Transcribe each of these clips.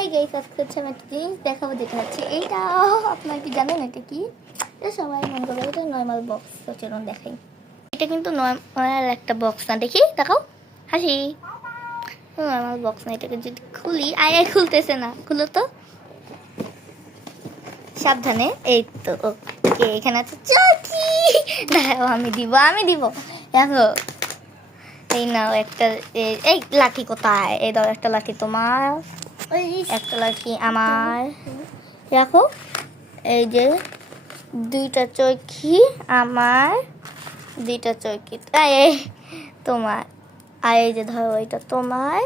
Hey guys, আজকে হচ্ছে আমি একটা জিনিস দেখাবো, যেটা হচ্ছে এইটা। আপনারা কি জানেন এটা কি? এটা সবাই মনে করবে এটা নর্মাল বক্স। তো চলুন দেখাই। এটা কিন্তু নর্মাল একটা বক্স না, দেখি দেখাও, হাসি। নর্মাল বক্স না, এটাকে যদি খুলি, আয় খুলতেছে না, খুলো তো সাবধানে। এই তো ওকে, এখানে আছে চকি। দাঁড়াও, আমি দিব দেখো। এই নাও একটা, এই লাঠি কোথায়? এই দাও একটা লাঠি তোমার, একটা লাঠি আমার। রাখো। এই যে দুইটা চৌকি আমার, দুইটা চৌকি এই তোমার। আর এই যে ধরো, এটা তোমার,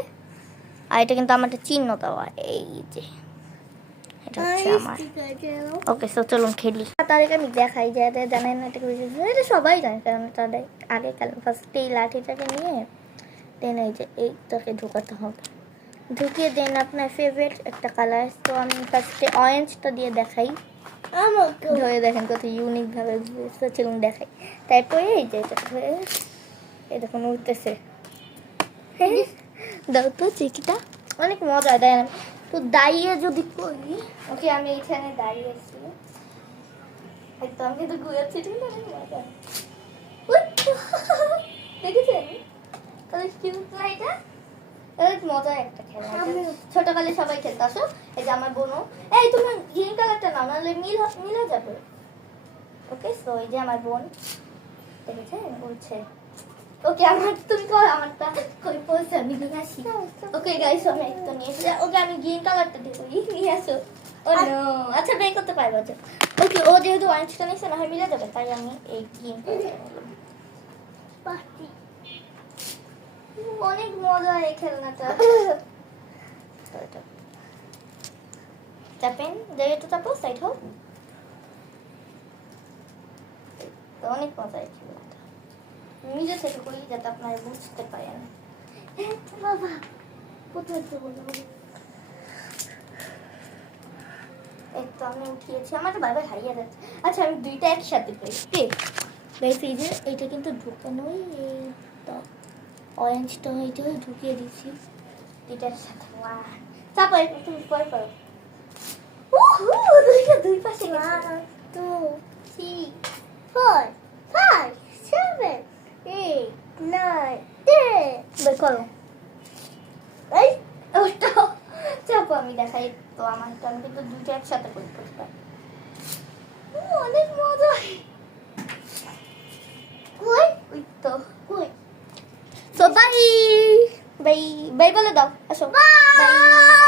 আর এটা কিন্তু আমার চিহ্ন দেওয়া। এই যে এটা হচ্ছে আমার। ওকে, সো চলুন খেলি। তাদেরকে আমি দেখাই, যাতে জানেন না এটা সবাই জানে, কারণ তাদের আগে ফার্স্টে এই লাঠিটাকে নিয়ে দেন এই যে এইটাকে ঢোকাতে হবে, ঢুকিয়ে দেন আপনার ফেভারিট একটা কালার। তো আমি ফার্স্টে অরেঞ্জটা দিয়ে দেখাই, ধরে দেখেন কত ইউনিক ভাবে চলুন দেখাই। তারপরে এই যে এটা ধরে, এই দেখুন উঠতেছে। দাও তো চিকিটা, অনেক মজা দেয়। তো দাঁড়িয়ে যদি করি, ওকে আমি এইখানে দাঁড়িয়েছি, একদম আমি কিন্তু ঘুরেছি, ঠিক আছে? মজা দেখেছেন তাহলে কিউট না এটা? অনেক মজার একটা খেলা। ছোটকালে সবাই খেলতো। আসো, এই যে আমার বোনও। এই তুমি গ্রিন কালারটা নাও, নাহলে মিলে যাবে। ওকে, সো এই যে আমার বোন, দেখেছেন উঠছে। ওকে, আমার তুমি কর, আমারটা কই পড়ছে, আমি নিয়ে আসি। ওকে গাইস, আমি একটা নিয়ে এসে, ওকে আমি গ্রিন কালারটা দিয়ে নিয়ে আসো। ও নো, আচ্ছা বের করতে পারবো। ওকে, ও যেহেতু অরেঞ্জটা নিয়েছে না হয় মিলে যাবে, তাই আমি এই গ্রিন পার্টি। অনেক মজা এই খেলনাটা। চাপেন, জায়গাটা চাপো, সাইড হোক। অনেক মজা এই খেলনাটা, নিজে থেকে করি যাতে আপনারা বুঝতে পারেন। বাবা কোথায় তো বলো, এই তো আমি উঠিয়েছি, আমার তো বারবার হারিয়ে যাচ্ছে। আচ্ছা, আমি দুইটা একসাথে করি। এই যে এইটা কিন্তু ঢুকানোই, এইটা অরেঞ্জটা হইতে ঢুকিয়ে দিচ্ছি এটার সাথে। চাপো, তুমি পরে করো। দুই পাশে 1 2 3 4 5 7 8 9 10 বের করো। এই ওটা চাপো, আমি দেখাই। তো আমারটা আমি কিন্তু দুইটা একসাথে করতে পারি। অনেক মজা। কই ওই তো কই। সো বাই বাই বাই বলে দাও, আসো বাই।